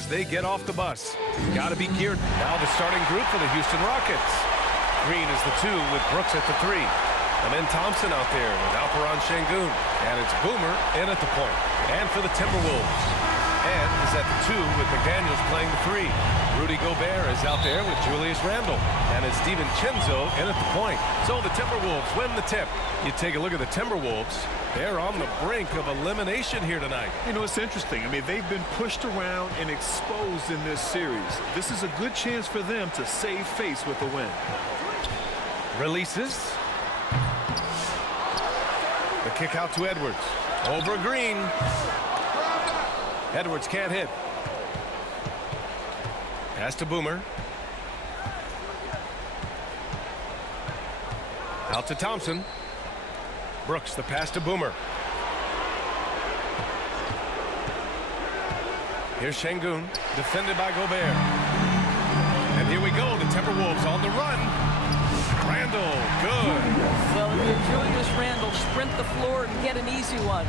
as they get off the bus. Got to be geared. Now the starting group for the Houston Rockets. Green is the 2 with Brooks at the 3. And then Thompson out there with Alperon Şengün. And it's Boomer in at the point. And for the Timberwolves, Ed is at the 2 with McDaniels playing the 3. Rudy Gobert is out there with Julius Randle. And it's DiVincenzo in at the point. So the Timberwolves win the tip. You take a look at the Timberwolves. They're on the brink of elimination here tonight. You know, it's interesting. I mean, they've been pushed around and exposed in this series. This is a good chance for them to save face with a win. Releases. The kick out to Edwards. Over Green. Edwards can't hit. Pass to Boomer. Out to Thompson. Brooks, the pass to Boomer. Here's Şengün, defended by Gobert. And here we go, the Timberwolves on the run. Randle, good. Well, if you're Julius Randle, sprint the floor and get an easy one.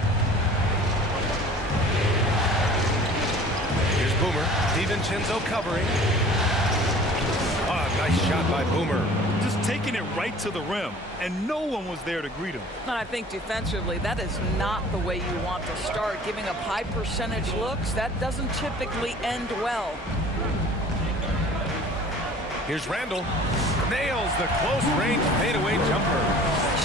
Here's Boomer. DiVincenzo covering. Ah, nice shot by Boomer. Just taking it right to the rim, and no one was there to greet him. And I think defensively, that is not the way you want to start. Giving up high percentage looks, that doesn't typically end well. Here's Randle. Nails the close-range fadeaway jumper.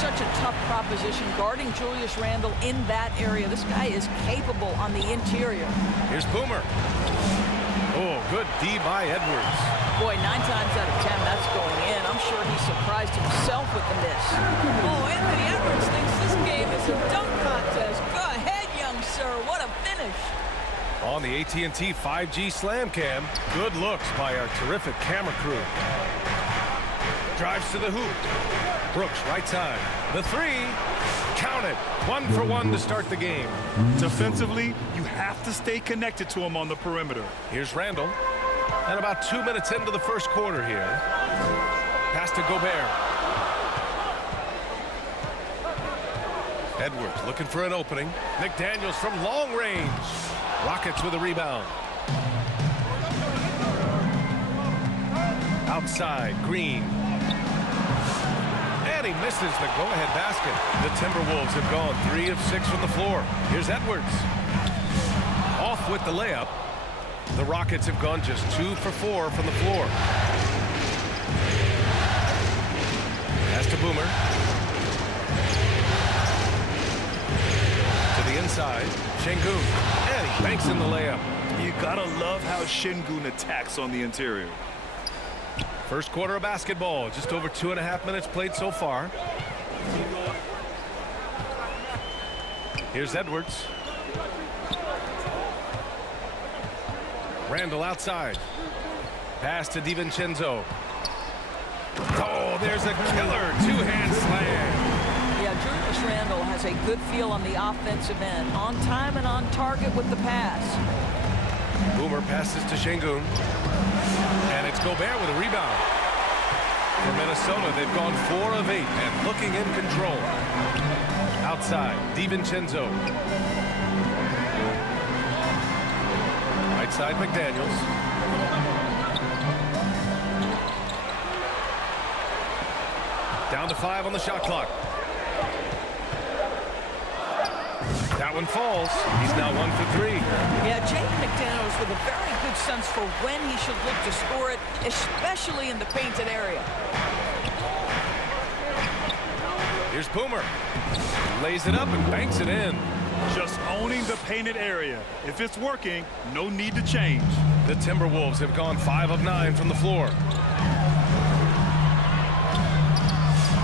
Such a tough proposition guarding Julius Randle in that area. This guy is capable on the interior. Here's Boomer. Oh, good D by Edwards. Boy, 9 times out of 10, that's going in. I'm sure he surprised himself with the miss. Oh, Anthony Edwards thinks this game is a dunk contest. Go ahead, young sir. What a finish. On the AT&T 5G Slam Cam, good looks by our terrific camera crew. Drives to the hoop. Brooks, right side. The 3. Count it. 1 for 1 to start the game. Defensively, you have to stay connected to him on the perimeter. Here's Randle. And about 2 minutes into the first quarter here. Pass to Gobert. Edwards looking for an opening. McDaniels from long range. Rockets with a rebound. Outside, Green. And he misses the go-ahead basket. The Timberwolves have gone 3 of 6 from the floor. Here's Edwards. Off with the layup. The Rockets have gone just 2 for 4 from the floor. Pass to Boomer. To the inside. Şengün. And he banks in the layup. You gotta love how Şengün attacks on the interior. First quarter of basketball. Just over 2.5 minutes played so far. Here's Edwards. Randle outside. Pass to DiVincenzo. Oh, there's a killer two-hand slam. Yeah, Julius Randle has a good feel on the offensive end. On time and on target with the pass. Boomer passes to Şengün. And it's Gobert with a rebound. For Minnesota, they've gone 4 of 8 and looking in control. Outside, DiVincenzo. Right side, McDaniels. Down to 5 on the shot clock. That one falls. He's now 1 for 3. Yeah, Jaden McDaniels with a very good sense for when he should look to score it, especially in the painted area. Here's Boomer. Lays it up and banks it in. Just owning the painted area. If it's working, no need to change. The Timberwolves have gone 5 of 9 from the floor.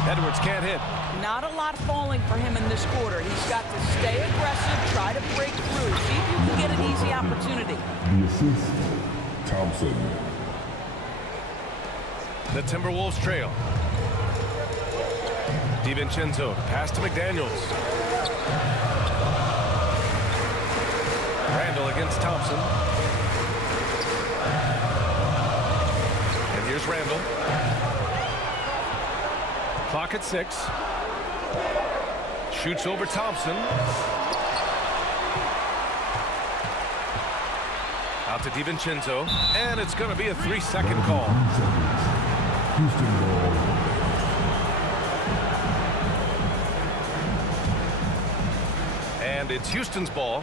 Edwards can't hit. Not a lot falling for him in this quarter. He's got to stay aggressive, try to break through, see if you can get an easy opportunity. The assist, Thompson. The Timberwolves trail. DiVincenzo, pass to McDaniels. Randle against Thompson. And here's Randle. Clock at 6. Shoots over Thompson. Out Out to DiVincenzo, and it's going to be a 3-second call. 3 seconds. Houston ball. And it's Houston's ball.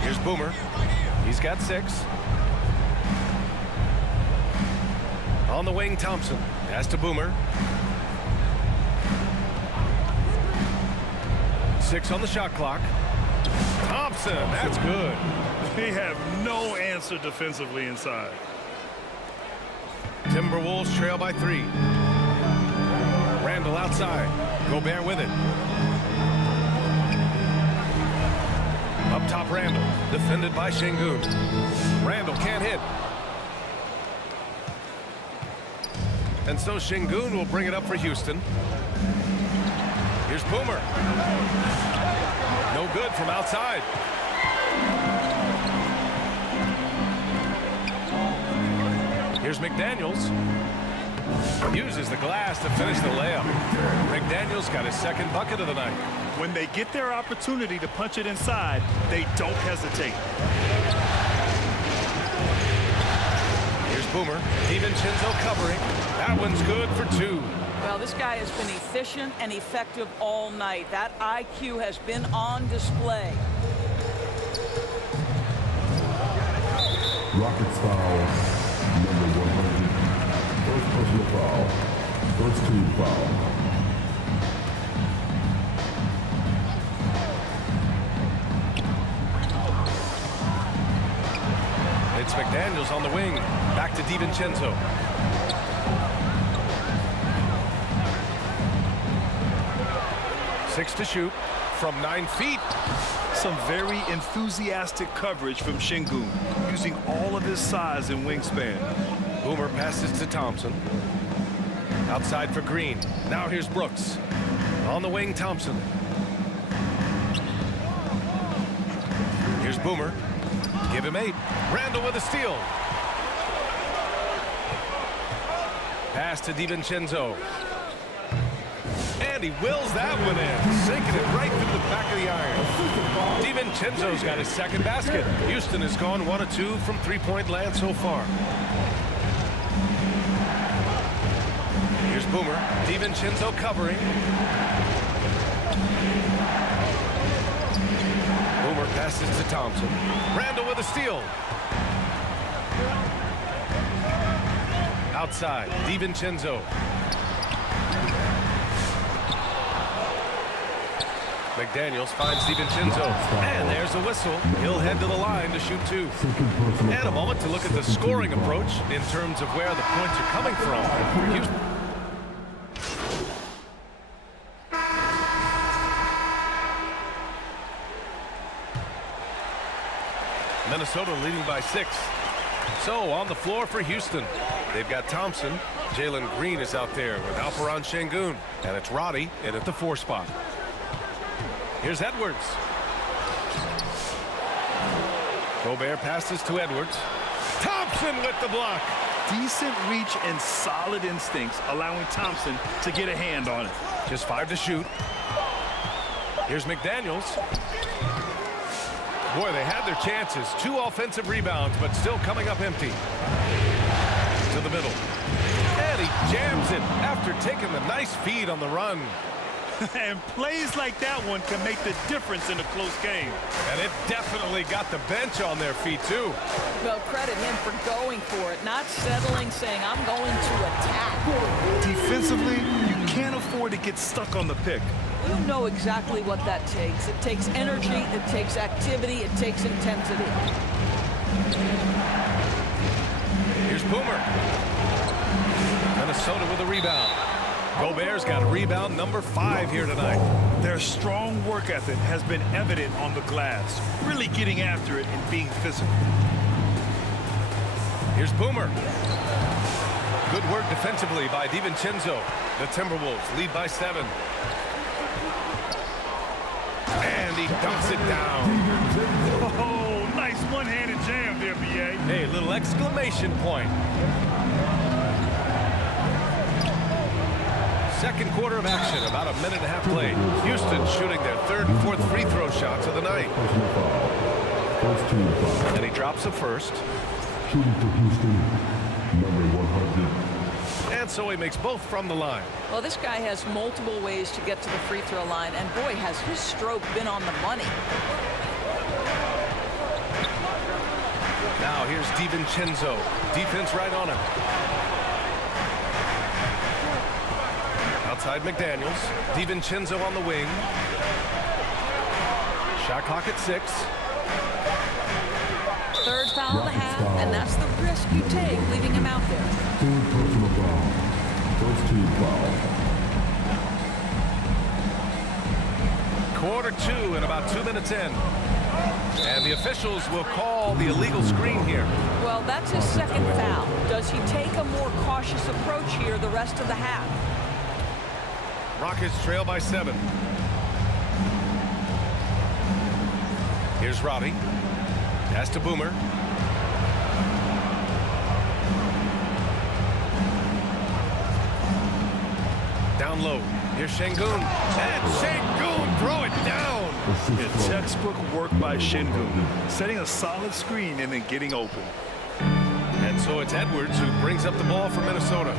Here's Boomer. He's got 6. On the wing, Thompson. Pass to Boomer. 6 on the shot clock. Thompson, that's good. They have no answer defensively inside. Timberwolves trail by 3. Randall outside. Gobert with it. Up top, Randall. Defended by Şengün. Randall can't hit. And so Şengün will bring it up for Houston. Here's Boomer. No good from outside. Here's McDaniels. Uses the glass to finish the layup. McDaniels got his second bucket of the night. When they get their opportunity to punch it inside, they don't hesitate. Here's Boomer. DiVincenzo covering. That one's good for 2. Well, this guy has been efficient and effective all night. That IQ has been on display. Rockets foul. Number 100. First personal foul. First team foul. It's McDaniels on the wing. Back to DiVincenzo. Six to shoot from 9 feet. Some very enthusiastic coverage from Şengün, using all of his size and wingspan. Boomer passes to Thompson. Outside for Green. Now here's Brooks. On the wing, Thompson. Here's Boomer. Give him 8. Randall with a steal. Pass to DiVincenzo. And he wills that one in, sinking it right through the back of the iron. DiVincenzo's got his second basket. Houston has gone 1 of 2 from three-point land so far. Here's Boomer. DiVincenzo covering. Boomer passes to Thompson. Randall with a steal. Outside, DiVincenzo. McDaniels finds DiVincenzo. And there's a whistle. He'll head to the line to shoot 2. And a moment to look at the scoring approach in terms of where the points are coming from. Houston. Minnesota leading by 6. So on the floor for Houston, they've got Thompson. Jalen Green is out there with Alperen Şengün. And it's Roddy in at the 4 spot. Here's Edwards. Gobert passes to Edwards. Thompson with the block. Decent reach and solid instincts, allowing Thompson to get a hand on it. Just 5 to shoot. Here's McDaniels. Boy, they had their chances. 2 offensive rebounds, but still coming up empty. To the middle. And he jams it after taking the nice feed on the run. And plays like that one can make the difference in a close game. And it definitely got the bench on their feet, too. Well, credit him for going for it, not settling, saying, I'm going to attack. Defensively, you can't afford to get stuck on the pick. You know exactly what that takes. It takes energy, it takes activity, it takes intensity. Here's Boomer. Minnesota with a rebound. Gobert's got rebound number 5 here tonight. Their strong work ethic has been evident on the glass, really getting after it and being physical. Here's Boomer. Good work defensively by DiVincenzo. The Timberwolves lead by 7. And he dumps it down. Oh, nice one-handed jam there, B.A. Hey, little exclamation point. Second quarter of action, about a minute and a half played. Houston shooting their third and fourth free throw shots of the night. Personal foul. First team foul. And he drops the first. Shooting for Houston, number 100. And so he makes both from the line. Well, this guy has multiple ways to get to the free throw line, and boy, has his stroke been on the money. Now here's DiVincenzo. Defense right on him. Outside McDaniels. DiVincenzo on the wing. Shot clock at 6. Third foul of the half, and that's the risk you take leaving him out there. Third personal foul. First team foul. Quarter 2 and about 2 minutes in. And the officials will call the illegal screen here. Well, that's his second foul. Does he take a more cautious approach here the rest of the half? Rockets trail by 7. Here's Robbie. Pass to Boomer. Down low. Here's Şengün. And Şengün throw it down. A textbook work by Şengün, setting a solid screen and then getting open. And so it's Edwards who brings up the ball for Minnesota.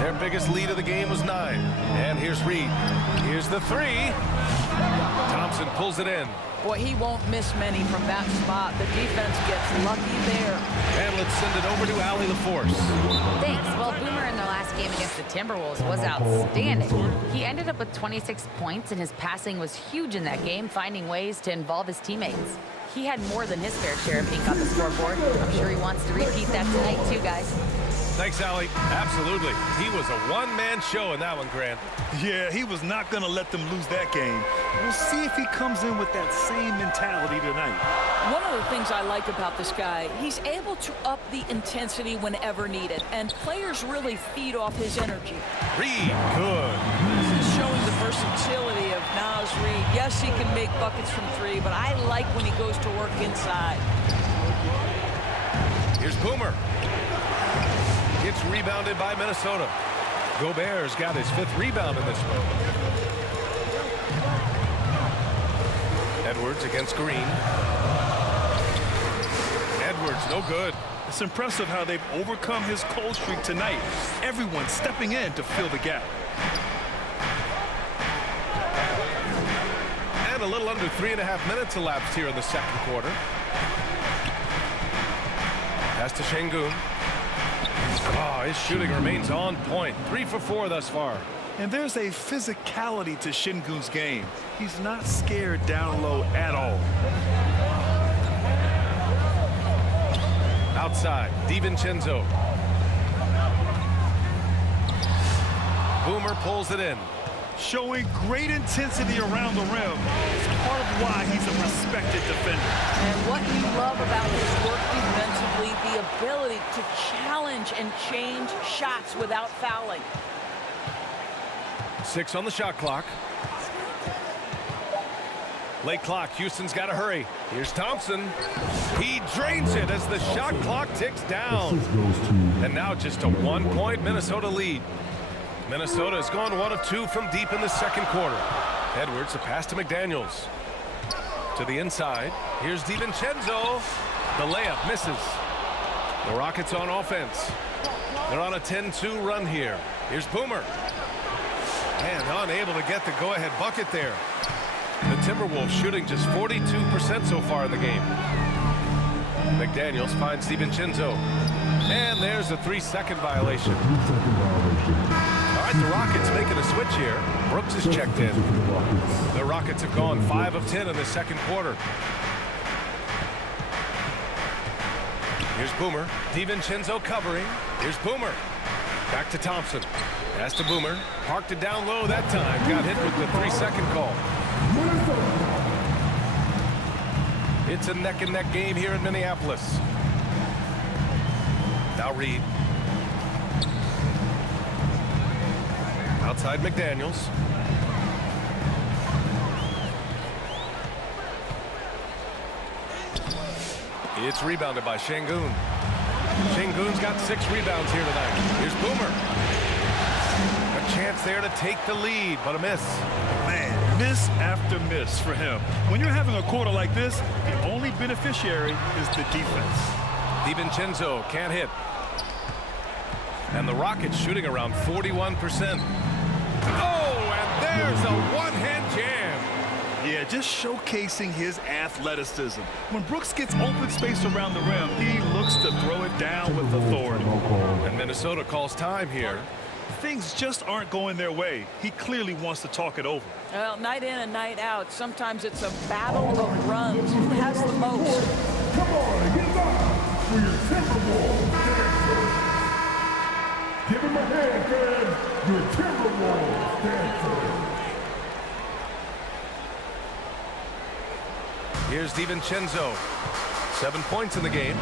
Their biggest lead of the game was 9. And here's Reed. Here's the 3. Thompson pulls it in. Boy, he won't miss many from that spot. The defense gets lucky there. And let's send it over to Allie LaForce. Thanks. Well, Boomer in their last game against the Timberwolves was outstanding. He ended up with 26 points, and his passing was huge in that game, finding ways to involve his teammates. He had more than his fair share of ink on the scoreboard. I'm sure he wants to repeat that tonight, too, guys. Thanks, Allie. Absolutely. He was a one-man show in that one, Grant. Yeah, he was not going to let them lose that game. We'll see if he comes in with that same mentality tonight. One of the things I like about this guy, he's able to up the intensity whenever needed, and players really feed off his energy. Reed, good. This is showing the versatility of Naz Reid. Yes, he can make buckets from 3, but I like when he goes to work inside. Here's Boomer. Gets rebounded by Minnesota. Gobert's got his 5th rebound in this one. Edwards against Green. Edwards, no good. It's impressive how they've overcome his cold streak tonight. Everyone stepping in to fill the gap. And a little under 3.5 minutes elapsed here in the second quarter. Pass to Şengün. Oh, his shooting remains on point. 3 for 4 thus far. And there's a physicality to Şengün's game. He's not scared down low at all. Outside, DiVincenzo. Boomer pulls it in. Showing great intensity around the rim. It's part of why he's a respected defender. And what you love about his work defensively, the ability to challenge and change shots without fouling. 6 on the shot clock. Late clock. Houston's got to hurry. Here's Thompson. He drains it as the shot clock ticks down. And now just a 1-point Minnesota lead. Minnesota has gone 1 of 2 from deep in the second quarter. Edwards, a pass to McDaniels. To the inside. Here's DiVincenzo. The layup misses. The Rockets on offense. They're on a 10-2 run here. Here's Boomer. And unable to get the go-ahead bucket there. The Timberwolves shooting just 42% so far in the game. McDaniels finds DiVincenzo. And there's a 3-second violation. All right, the Rockets making a switch here. Brooks is checked in. The Rockets have gone 5 of 10 in the second quarter. Here's Boomer. DiVincenzo covering. Here's Boomer. Back to Thompson. Pass to Boomer. Parked it down low that time. Got hit with the 3-second call. It's a neck-and-neck game here in Minneapolis. Now Reed. Outside McDaniels. It's rebounded by Şengün. Şengün's got 6 rebounds here tonight. Here's Boomer. A chance there to take the lead, but a miss. Man, miss after miss for him. When you're having a quarter like this, the only beneficiary is the defense. DiVincenzo can't hit. And the Rockets shooting around 41%. Oh, and there's a one-hand jam. Yeah, just showcasing his athleticism. When Brooks gets open space around the rim, he looks to throw it down with authority. And Minnesota calls time here. Things just aren't going their way. He clearly wants to talk it over. Well, night in and night out, sometimes it's a battle of runs. Who has the most? Come on, get up for your Timberwolves dancers. Give him a hand, fans. Your Timberwolves dancers. Here's DiVincenzo. 7 points in the game.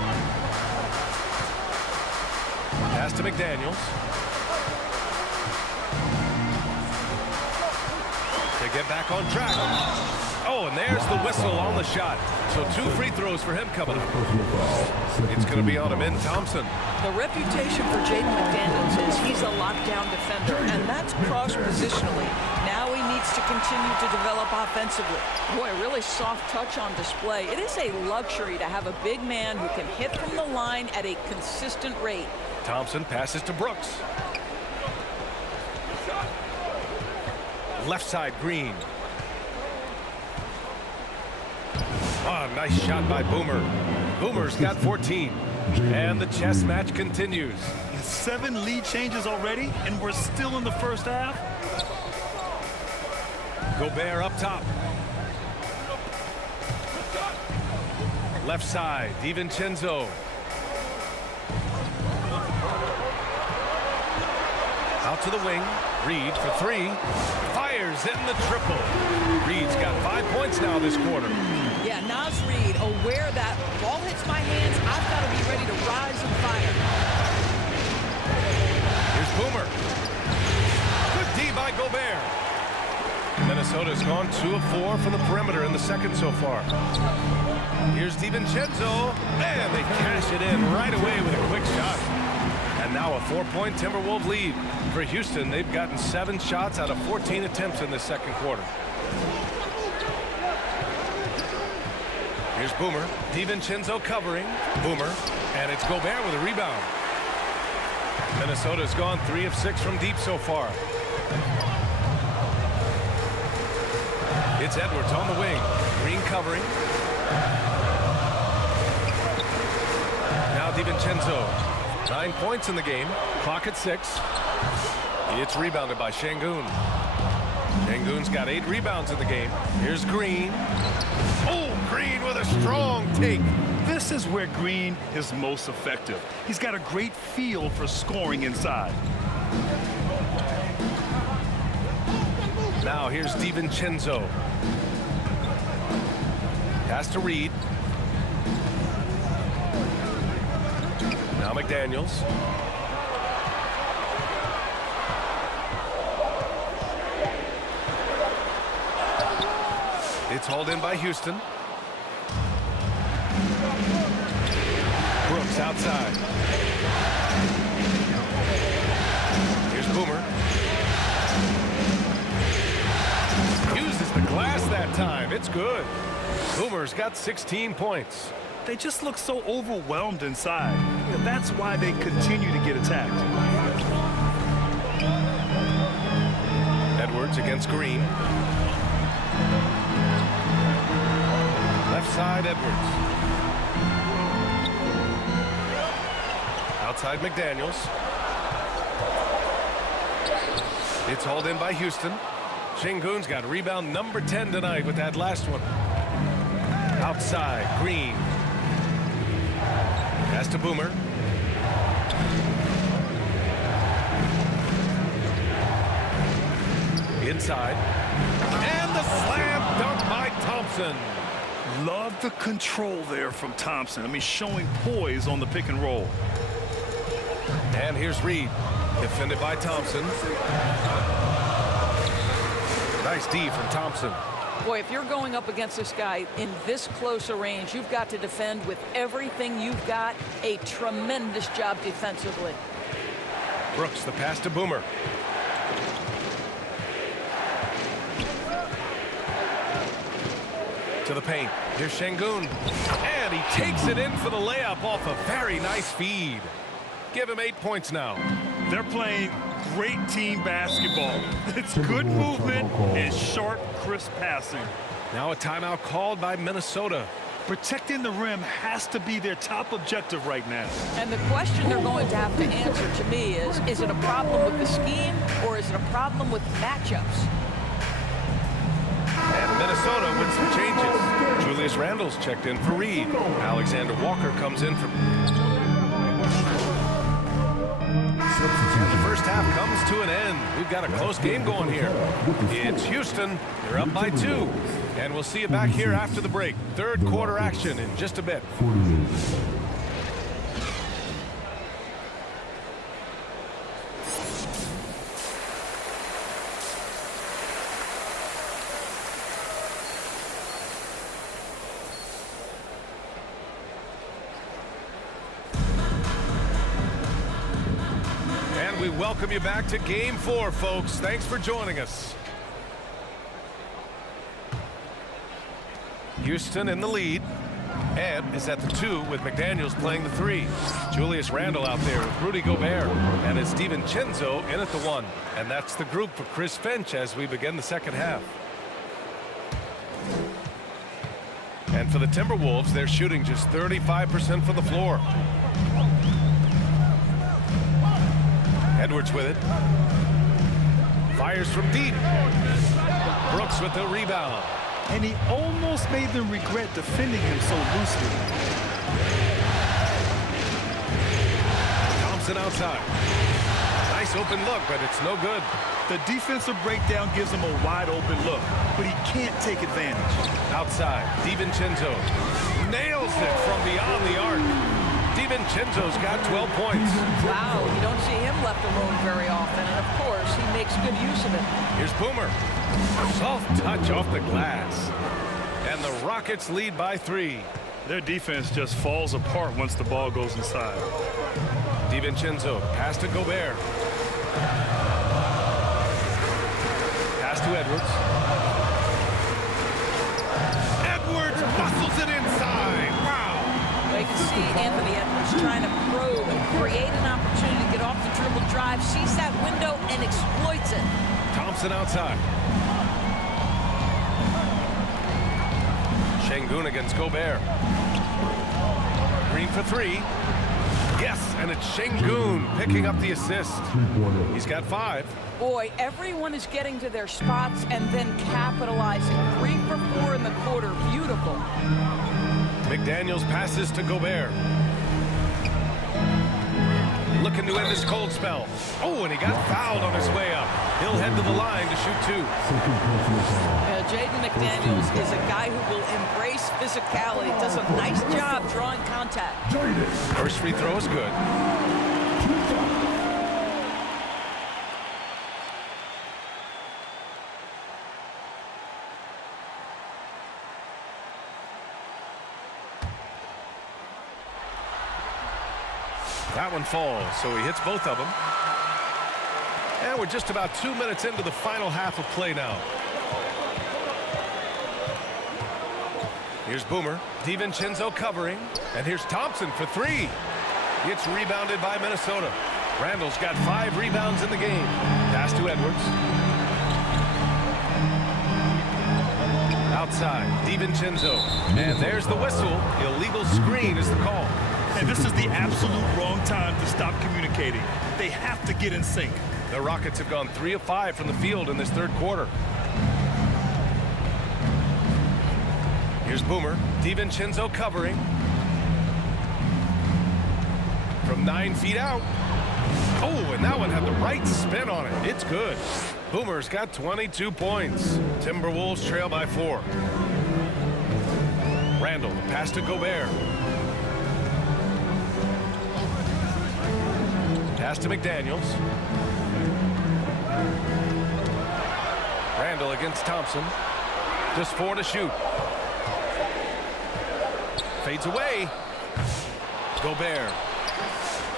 Pass to McDaniels. To get back on track. Oh, and there's the whistle on the shot. So 2 free throws for him coming up. It's going to be on Amin Thompson. The reputation for Jaden McDaniels is he's a lockdown defender, and that's cross-positionally. Now he needs to continue to develop offensively. Boy, a really soft touch on display. It is a luxury to have a big man who can hit from the line at a consistent rate. Thompson passes to Brooks. Left side, Green. Oh, nice shot by Boomer. Boomer's got 14. And the chess match continues. 7 lead changes already, and we're still in the first half. Gobert up top. Left side, DiVincenzo. Out to the wing. Reed for 3. Fires in the triple. Reed's got 5 points now this quarter. Yeah, Naz Reid, aware that ball hits my hands, I've got to be ready to rise and fire. Here's Boomer. Good D by Gobert. Minnesota's gone 2 of 4 from the perimeter in the second so far. Here's DiVincenzo, and they cash it in right away with a quick shot. And now a 4-point Timberwolves lead. For Houston, they've gotten 7 shots out of 14 attempts in this second quarter. Here's Boomer. DiVincenzo covering. Boomer. And it's Gobert with a rebound. Minnesota's gone 3 of 6 from deep so far. It's Edwards on the wing. Green covering. Now DiVincenzo. 9 points in the game. Clock at 6. It's rebounded by Şengün. Şengün's got 8 rebounds in the game. Here's Green. Oh, Green with a strong take. This is where Green is most effective. He's got a great feel for scoring inside. Now here's DiVincenzo. Pass to Reed. Now McDaniels. It's hauled in by Houston. Brooks outside. Here's Boomer. Uses the glass that time. It's good. Boomer's got 16 points. They just look so overwhelmed inside. That's why they continue to get attacked. Edwards against Green. Left side, Edwards. Outside, McDaniels. It's hauled in by Houston. Şengün's got rebound number 10 tonight with that last one. Outside, Green. Pass to Boomer. Inside. And the slam dunk by Thompson. Love the control there from Thompson. I mean, showing poise on the pick and roll. And here's Reed. Defended by Thompson. Nice D from Thompson. Boy, if you're going up against this guy in this close a range, you've got to defend with everything you've got. A tremendous job defensively. Brooks, the pass to Boomer. To the paint. Here's Şengün. And he takes it in for the layup off a very nice feed. Give him 8 points now. They're playing great team basketball. It's good movement and sharp, crisp passing. Now a timeout called by Minnesota. Protecting the rim has to be their top objective right now. And the question they're going to have to answer to me is it a problem with the scheme or is it a problem with matchups? And Minnesota with some changes. Julius Randle's checked in for Reed. Alexander Walker comes in for... And the first half comes to an end. We've got a close game going here. It's Houston. They're up by 2. And we'll see you back here after the break. Third quarter action in just a bit. And we welcome you back to Game 4, folks. Thanks for joining us. Houston in the lead. Ed is at the 2 with McDaniels playing the 3. Julius Randle out there with Rudy Gobert. And it's DiVincenzo in at the 1. And that's the group for Chris Finch as we begin the second half. And for the Timberwolves, they're shooting just 35% from the floor. Edwards with it. Fires from deep. Brooks with the rebound. And he almost made them regret defending him so loosely. Thompson outside. Nice open look, but it's no good. The defensive breakdown gives him a wide open look, but he can't take advantage. Outside, DiVincenzo nails it from beyond the arc. DiVincenzo's got 12 points. Wow, you don't see him left alone very often, and of course, he makes good use of it. Here's Boomer. Soft touch off the glass. And the Rockets lead by 3. Their defense just falls apart once the ball goes inside. DiVincenzo, pass to Gobert. Pass to Edwards. Edwards muscles it inside. Wow. Well, you can see Anthony Edwards trying to probe and create an opportunity to get off the dribble drive, sees that window and exploits it. Thompson outside. Şengün against Gobert. Green for 3. Yes, and it's Şengün picking up the assist. He's got 5. Boy, everyone is getting to their spots and then capitalizing. 3 for 4 in the quarter. Beautiful. McDaniels passes to Gobert. Looking to end this cold spell. Oh, and he got fouled on his way up. He'll head to the line to shoot 2. Jaden McDaniels is a guy who will embrace physicality. Does a nice job drawing contact. First free throw is good. That one falls, so he hits both of them. And we're just about 2 minutes into the final half of play now. Here's Boomer. DiVincenzo covering. And here's Thompson for 3. It's rebounded by Minnesota. Randle's got 5 rebounds in the game. Pass to Edwards. Outside, DiVincenzo. And there's the whistle. Illegal screen is the call. And this is the absolute wrong time to stop communicating. They have to get in sync. The Rockets have gone 3 of 5 from the field in this third quarter. Here's Boomer. DiVincenzo covering. From 9 feet out. Oh, and that one had the right spin on it. It's good. Boomer's got 22 points. Timberwolves trail by 4. Randle, pass to Gobert. Pass to McDaniels. Randle against Thompson. Just 4 to shoot. Fades away. Gobert.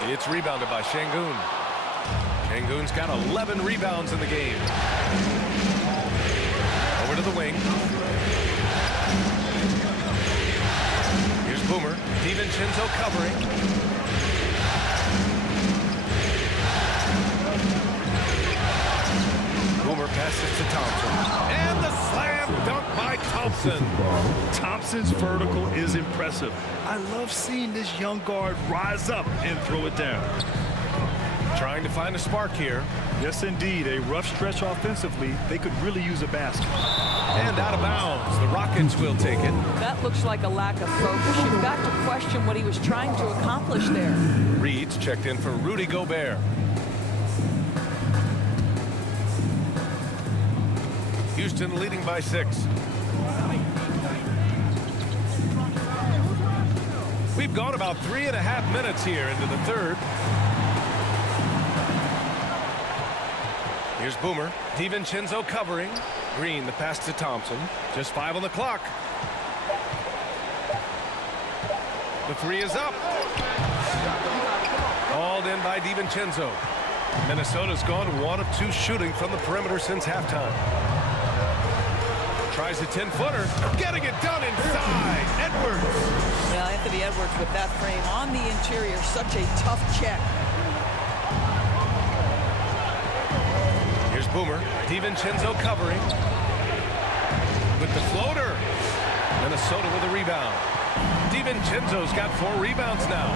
It's rebounded by Şengün. Şengün's got 11 rebounds in the game. Over to the wing. DiVincenzo covering. Boomer passes to Thompson. And the slam dunk by Thompson. Thompson's vertical is impressive. I love seeing this young guard rise up and throw it down. Trying to find a spark here. Yes, indeed. A rough stretch offensively. They could really use a basket. And out of bounds. The Rockets will take it. That looks like a lack of focus. You've got to question what he was trying to accomplish there. Reed's checked in for Rudy Gobert. Houston leading by 6. We've gone about 3.5 minutes here into the third. Here's Boomer. DiVincenzo covering. Green, the pass to Thompson. Just 5 on the clock. The 3 is up. Hauled in by DiVincenzo. Minnesota's gone 1 of 2 shooting from the perimeter since halftime. Tries a 10-footer. Getting it done inside. Edwards. Well, Anthony Edwards with that frame on the interior. Such a tough check. Here's Boomer. DiVincenzo covering. With the floater. Minnesota with a rebound. DiVincenzo's got 4 rebounds now.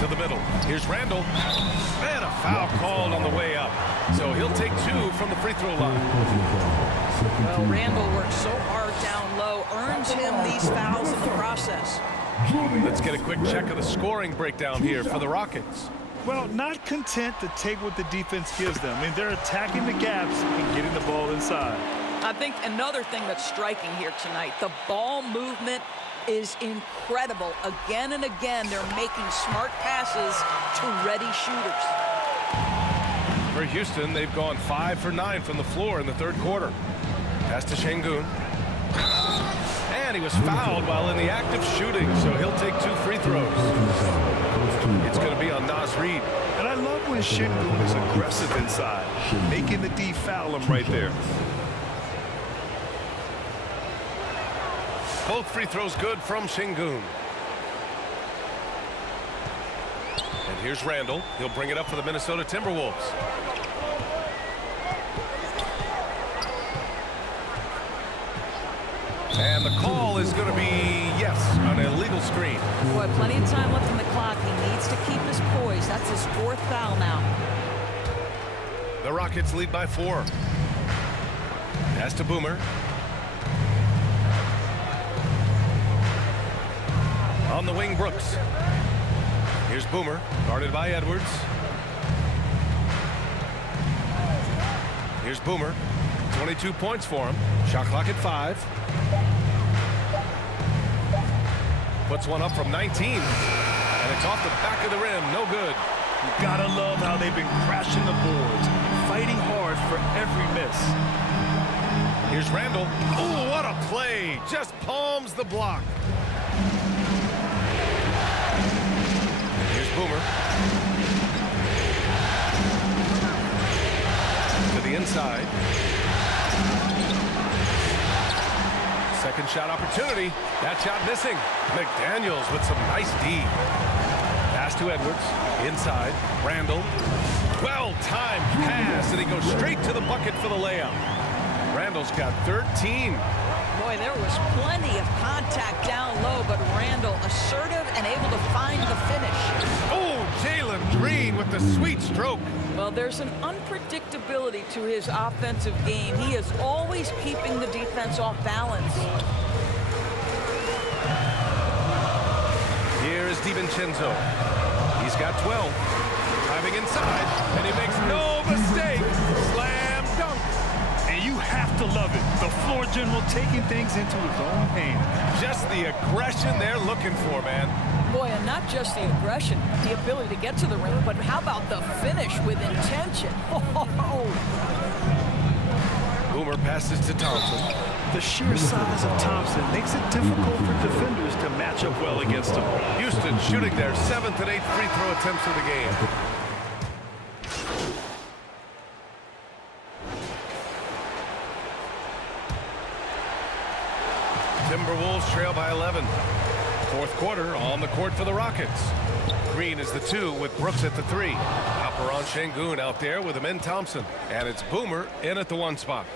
To the middle. Here's Randall. And a foul called on the way up. So he'll take 2 from the free throw line. Well, Randall works so hard down low, earns him these fouls in the process. Let's get a quick check of the scoring breakdown here for the Rockets. Well, not content to take what the defense gives them. I mean, they're attacking the gaps and getting the ball inside. I think another thing that's striking here tonight, the ball movement is incredible. Again and again, they're making smart passes to ready shooters. For Houston, they've gone 5 for 9 from the floor in the third quarter. Pass to Şengün. And he was fouled while in the act of shooting, so he'll take 2 free throws. It's going to be on Naz Reid. And I love when Şengün is aggressive inside, making the D foul him right there. Both free throws good from Şengün. And here's Randall. He'll bring it up for the Minnesota Timberwolves. And the call is going to be, yes, an illegal screen. Boy, plenty of time left in the clock. He needs to keep his poise. That's his 4th foul now. The Rockets lead by 4. Pass to Boomer. On the wing, Brooks. Here's Boomer, guarded by Edwards. Here's Boomer. 22 points for him. Shot clock at 5. Puts one up from 19. And it's off the back of the rim. No good. You gotta love how they've been crashing the boards, fighting hard for every miss. Here's Randall. Oh, what a play. Just palms the block. Here's Boomer. To the inside. Second shot opportunity. That shot missing. McDaniels with some nice D. Pass to Edwards. Inside. Randall. Well-timed pass, and he goes straight to the bucket for the layup. Randall's got 13. Boy, there was plenty of contact down low, but Randall assertive and able to find the finish. Oh, Jalen Green with the sweet stroke. Well, there's an unpredictability to his offensive game. He is always keeping the defense off balance. Here is DiVincenzo. He's got 12. Driving inside, and he makes no mistake. Slam dunk. And you have to love it. The floor general taking things into his own hands. Just the aggression they're looking for, man. Boy, and not just the aggression, the ability to get to the rim, but how about the finish with intention? Boomer passes to Thompson. The sheer size of Thompson makes it difficult for defenders to match up well against him. Houston shooting their 7th and 8th free throw attempts of the game. Timberwolves trail by 11. Fourth quarter on the court for the Rockets. Green is the 2 with Brooks at the 3. Alperen Şengün out there with Amen Thompson. And it's Boomer in at the 1 spot.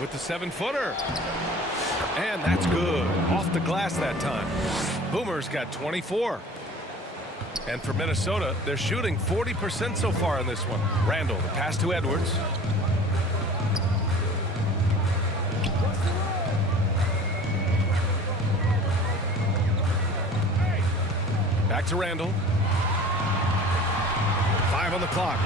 With the 7-footer. And that's good. Off the glass that time. Boomer's got 24. And for Minnesota, they're shooting 40% so far in this one. Randall, the pass to Edwards. Back to Randall. 5 on the clock.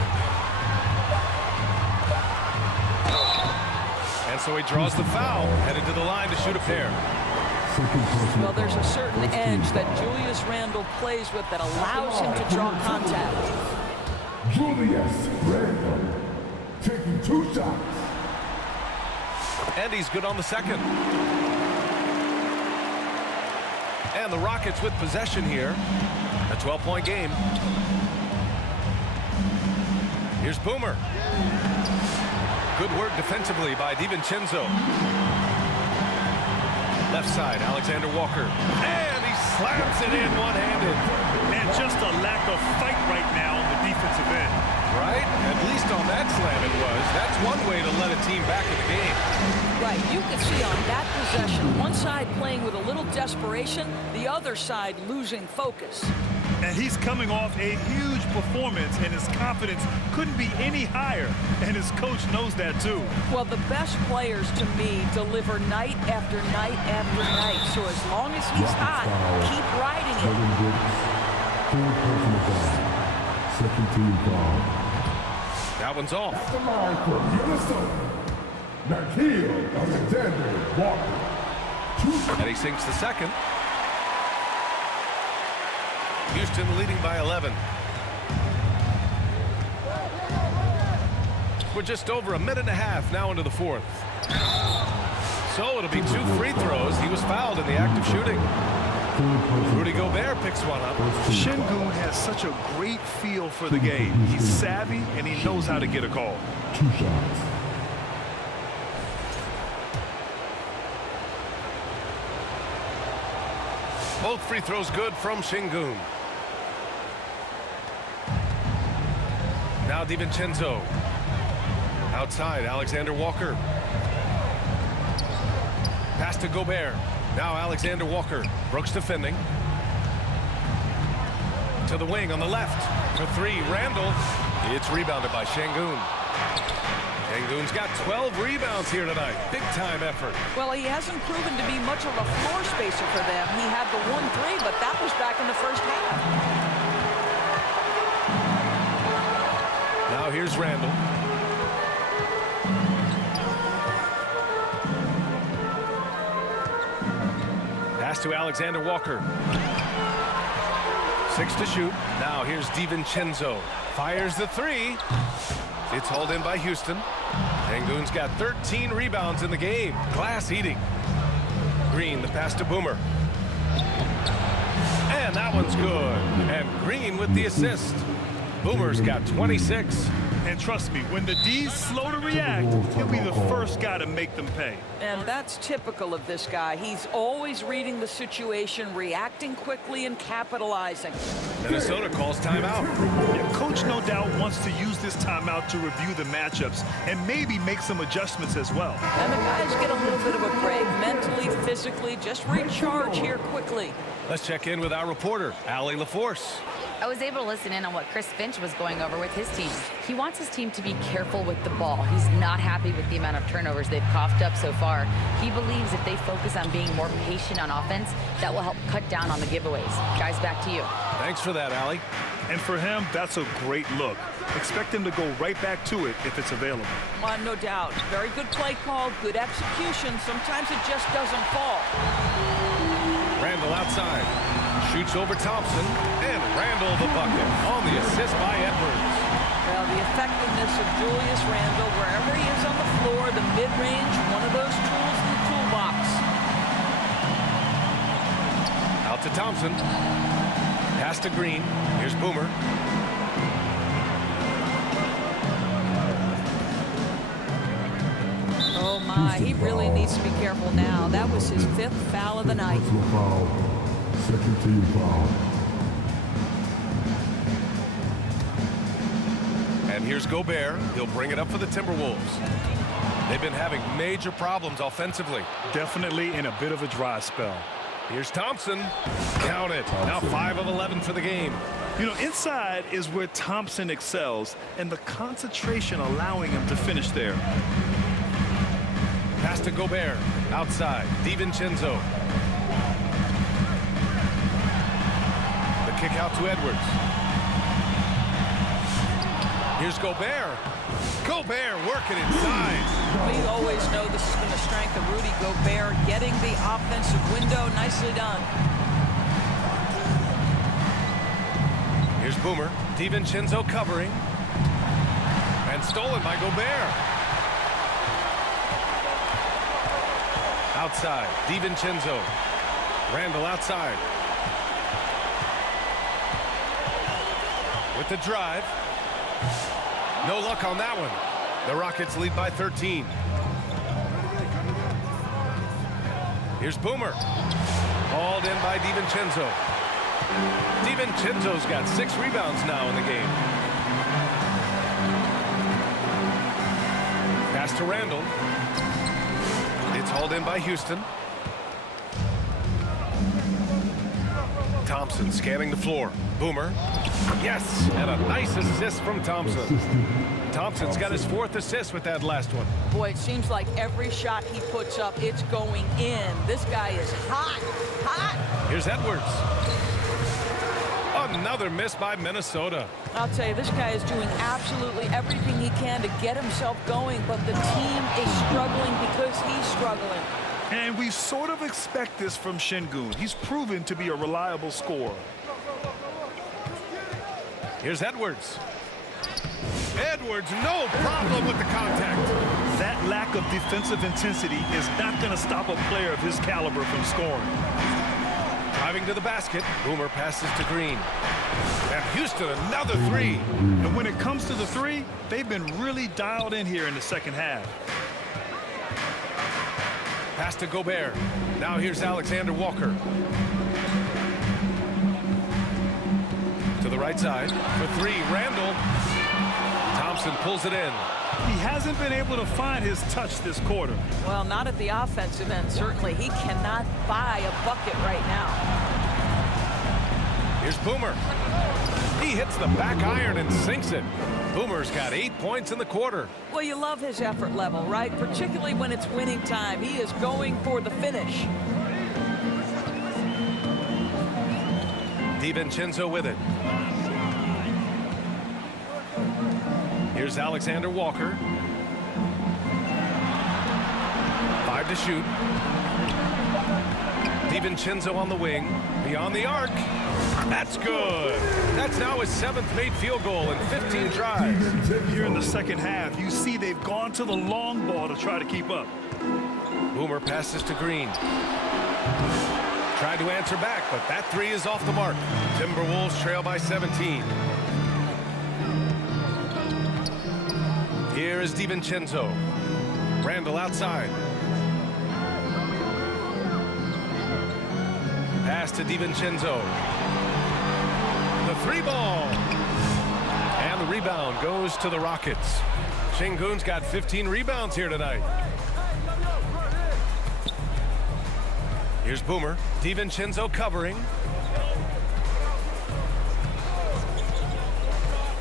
And so he draws the foul, headed to the line to shoot a pair. Well, there's a certain edge that Julius Randle plays with that allows him to draw contact. Julius Randle taking 2 shots. And he's good on the second. And the Rockets with possession here. A 12-point game. Here's Boomer. Good work defensively by DiVincenzo. Left side, Alexander Walker. And he slams it in one-handed. And just a lack of fight right now on the defensive end. Right? At least on that slam it was. That's one way to let a team back in the game. Right, you can see on that possession, one side playing with a little desperation, the other side losing focus. And he's coming off a huge performance, and his confidence couldn't be any higher. And his coach knows that, too. Well, the best players, to me, deliver night after night after night. So as long as he's hot, keep riding it. Second team foul. That one's off. At the line for Minnesota, MyCareer Walker. And he sinks the second. Houston leading by 11. We're just over a minute and a half now into the fourth. So it'll be 2 free throws. He was fouled in the act of shooting. Rudy Gobert picks one up. Şengün has such a great feel for the game. He's savvy, and he knows how to get a call. 2 shots. Both free throws good from Şengün. Now DiVincenzo. Outside, Alexander Walker. Pass to Gobert. Now Alexander Walker. Brooks defending. To the wing on the left. For 3, Randall. It's rebounded by Şengün. Şengün's got 12 rebounds here tonight. Big-time effort. Well, he hasn't proven to be much of a floor spacer for them. He had the 1-3, but that was back in the first half. Now here's Randall. Pass to Alexander Walker. 6 to shoot. Now here's DiVincenzo. Fires the 3. It's hauled in by Houston. Şengün's got 13 rebounds in the game. Glass eating. Green, the pass to Boomer. And that one's good. And Green with the assist. Boomer's got 26. And trust me, when the D's slow to react, he'll be the first guy to make them pay. And that's typical of this guy. He's always reading the situation, reacting quickly, and capitalizing. Minnesota calls timeout. Yeah, coach no doubt wants to use this timeout to review the matchups and maybe make some adjustments as well. And the guys get a little bit of a break, mentally, physically, just recharge here quickly. Let's check in with our reporter, Allie LaForce. I was able to listen in on what Chris Finch was going over with his team. He wants his team to be careful with the ball. He's not happy with the amount of turnovers they've coughed up so far. He believes if they focus on being more patient on offense, that will help cut down on the giveaways. Guys, back to you. Thanks for that, Allie. And for him, that's a great look. Expect him to go right back to it if it's available. No doubt. Very good play call, good execution. Sometimes it just doesn't fall. Randall outside. Shoots over Thompson. And Randall the bucket on the assist by Edwards. Well, the effectiveness of Julius Randle, wherever he is on the floor, the mid-range, one of those tools in the toolbox. Out to Thompson. Pass to Green. Here's Boomer. He really needs to be careful now. That was his 5th foul of the night. Personal foul. Second team foul. And here's Gobert. He'll bring it up for the Timberwolves. They've been having major problems offensively. Definitely in a bit of a dry spell. Here's Thompson. Count it. Now 5 of 11 for the game. You know, inside is where Thompson excels, and the concentration allowing him to finish there. Pass to Gobert. Outside. DiVincenzo. The kick out to Edwards. Here's Gobert. Gobert working inside. We always know this has been the strength of Rudy Gobert, getting the offensive window. Nicely done. Here's Boomer. DiVincenzo covering. And stolen by Gobert. Outside. DiVincenzo. Randall outside. With the drive. No luck on that one. The Rockets lead by 13. Here's Boomer. Hauled in by DiVincenzo. DiVincenzo's got 6 rebounds now in the game. Pass to Randall. It's hauled in by Houston. Thompson scanning the floor. Boomer. Yes, and a nice assist from Thompson. Thompson's got his 4th assist with that last one. Boy, it seems like every shot he puts up, it's going in. This guy is hot, hot. Here's Edwards. Another miss by Minnesota. I'll tell you, this guy is doing absolutely everything he can to get himself going, but the team is struggling because he's struggling. And we sort of expect this from Şengün. He's proven to be a reliable scorer. Here's Edwards. Edwards, no problem with the contact. That lack of defensive intensity is not going to stop a player of his caliber from scoring. Driving to the basket. Boomer passes to Green. And Houston, another 3. And when it comes to the 3, they've been really dialed in here in the second half. Pass to Gobert. Now here's Alexander Walker. To the right side. For 3, Randall. Thompson pulls it in. He hasn't been able to find his touch this quarter. Well, not at the offensive end, certainly. He cannot buy a bucket right now. Here's Boomer. He hits the back iron and sinks it. Boomer's got 8 points in the quarter. Well, you love his effort level, right? Particularly when it's winning time. He is going for the finish. DiVincenzo with it. Here's Alexander Walker. 5 to shoot. DiVincenzo on the wing. Beyond the arc. That's good. That's now his 7th made field goal in 15 drives. Here in the second half, you see they've gone to the long ball to try to keep up. Boomer passes to Green. Tried to answer back, but that 3 is off the mark. Timberwolves trail by 17. Here is DiVincenzo. Randall outside. Pass to DiVincenzo. The 3 ball. And the rebound goes to the Rockets. Şengün's got 15 rebounds here tonight. Here's Boomer. DiVincenzo covering.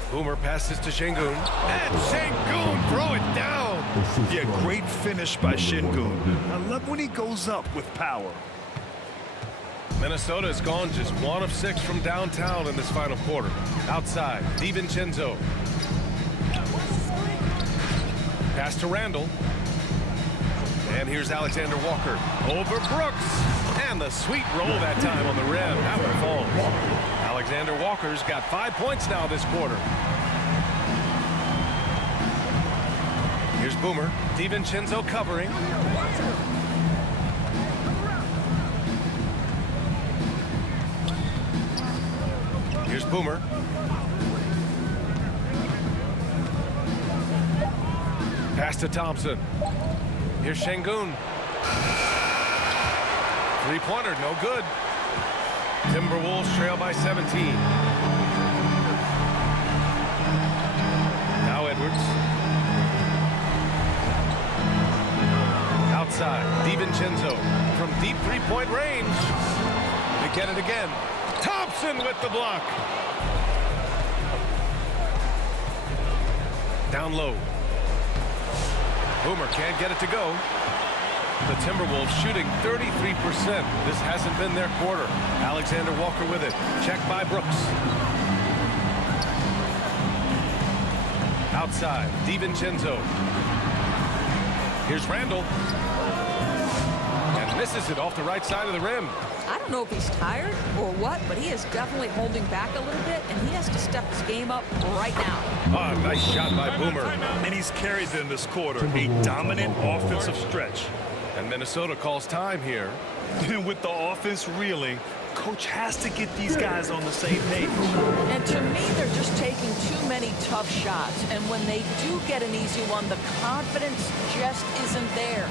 Boomer passes to Şengün. And Şengün throw it down. Yeah, great finish by Şengün. I love when he goes up with power. Minnesota has gone just 1 of 6 from downtown in this final quarter. Outside, DiVincenzo. Pass to Randall. And here's Alexander Walker. Over Brooks. And the sweet roll that time on the rim. That one falls. Alexander Walker's got 5 points now this quarter. Here's Boomer. DiVincenzo covering. Here's Boomer. Pass to Thompson. Here's Şengün. Three-pointer, no good. Timberwolves trail by 17. Now Edwards. Outside, DiVincenzo from deep three-point range. They get it again. Thompson with the block. Down low. Boomer can't get it to go. The Timberwolves shooting 33%. This hasn't been their quarter. Alexander Walker with it. Checked by Brooks. Outside, DiVincenzo. Here's Randall. And misses it off the right side of the rim. I don't know if he's tired or what, but he is definitely holding back a little bit, and he has to step his game up right now. Oh, nice shot by Boomer. And he's carried them this quarter. A dominant offensive stretch. And Minnesota calls time here. With the offense reeling, coach has to get these guys on the same page. And to me, they're just taking too many tough shots. And when they do get an easy one, the confidence just isn't there.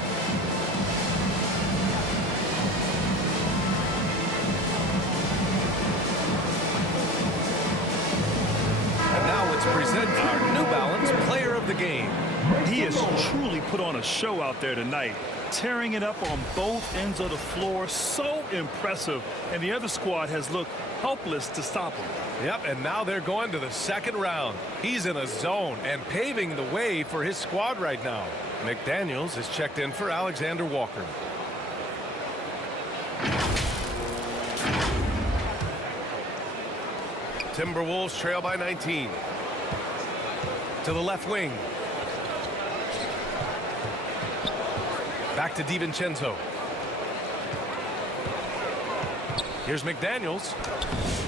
And now let's present our New Balance Player of the Game. He has truly put on a show out there tonight, tearing it up on both ends of the floor. So impressive, and the other squad has looked helpless to stop him. Yep, and now they're going to the second round. He's in a zone and paving the way for his squad right now. McDaniels is checked in for Alexander Walker. Timberwolves trail by 19. To the left wing. Back to DiVincenzo. Here's McDaniels.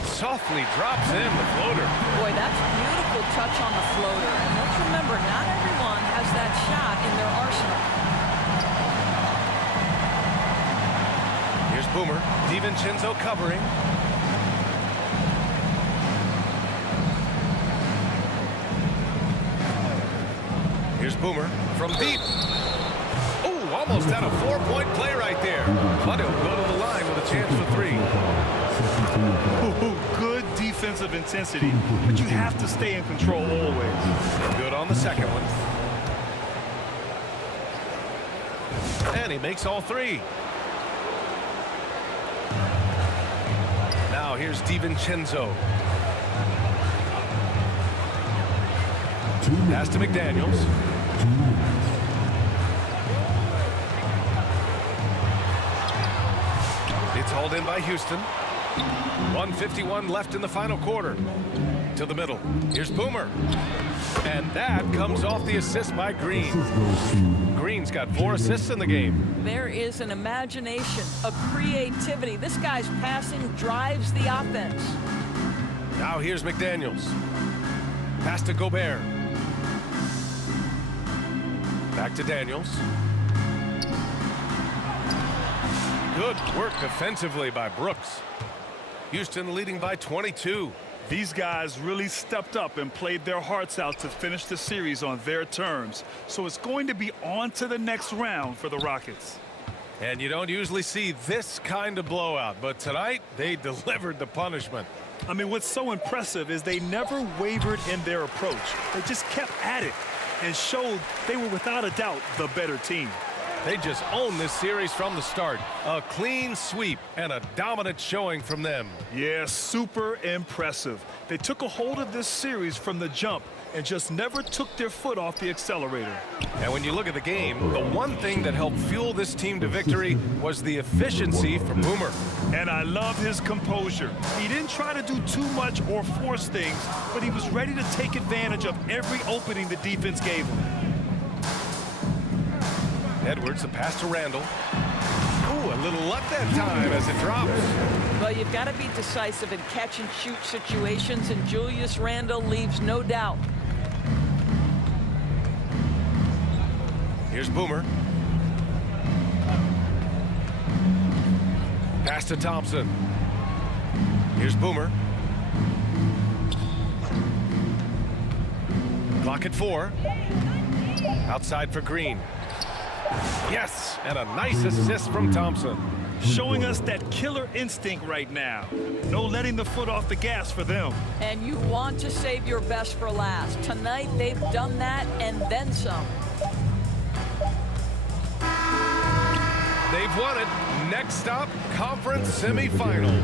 Softly drops in the floater. Boy, that's a beautiful touch on the floater. And let's remember, not everyone has that shot in their arsenal. Here's Boomer. DiVincenzo covering. Here's Boomer from deep. Oh, almost had a four-point play right there. But he'll go to the line with a chance for three. Good defensive intensity, but you have to stay in control always. Good on the second one. And he makes all three. Now here's DiVincenzo. Pass to McDaniels. It's hauled in by Houston. 1:51 left in the final quarter. To the middle. Here's Boomer. And that comes off the assist by Green. Green's got 4 assists in the game. There is an imagination, a creativity. This guy's passing drives the offense. Now here's McDaniels. Pass to Gobert. Back to Daniels. Good work defensively by Brooks. Houston leading by 22. These guys really stepped up and played their hearts out to finish the series on their terms. So it's going to be on to the next round for the Rockets. And you don't usually see this kind of blowout, but tonight they delivered the punishment. I mean, what's so impressive is they never wavered in their approach. They just kept at it and showed they were without a doubt the better team. They just owned this series from the start. A clean sweep and a dominant showing from them. Yeah, super impressive. They took a hold of this series from the jump and just never took their foot off the accelerator. And when you look at the game, the one thing that helped fuel this team to victory was the efficiency from Boomer. And I love his composure. He didn't try to do too much or force things, but he was ready to take advantage of every opening the defense gave him. Edwards, the pass to Randall. Ooh, a little luck that time as it drops. Well, you've got to be decisive in catch-and-shoot situations, and Julius Randle leaves no doubt. Here's Boomer. Pass to Thompson. Here's Boomer. Clock at 4. Outside for Green. Yes, and a nice assist from Thompson. Showing us that killer instinct right now. No letting the foot off the gas for them. And you want to save your best for last. Tonight, they've done that and then some. They've won it. Next stop, conference semifinals.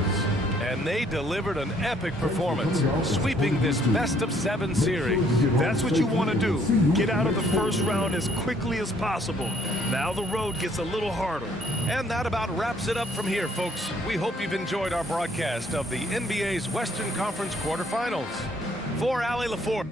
And they delivered an epic performance, sweeping this best-of-7 series. That's what you want to do. Get out of the first round as quickly as possible. Now the road gets a little harder. And that about wraps it up from here, folks. We hope you've enjoyed our broadcast of the NBA's Western Conference quarterfinals. For Allie LaForge.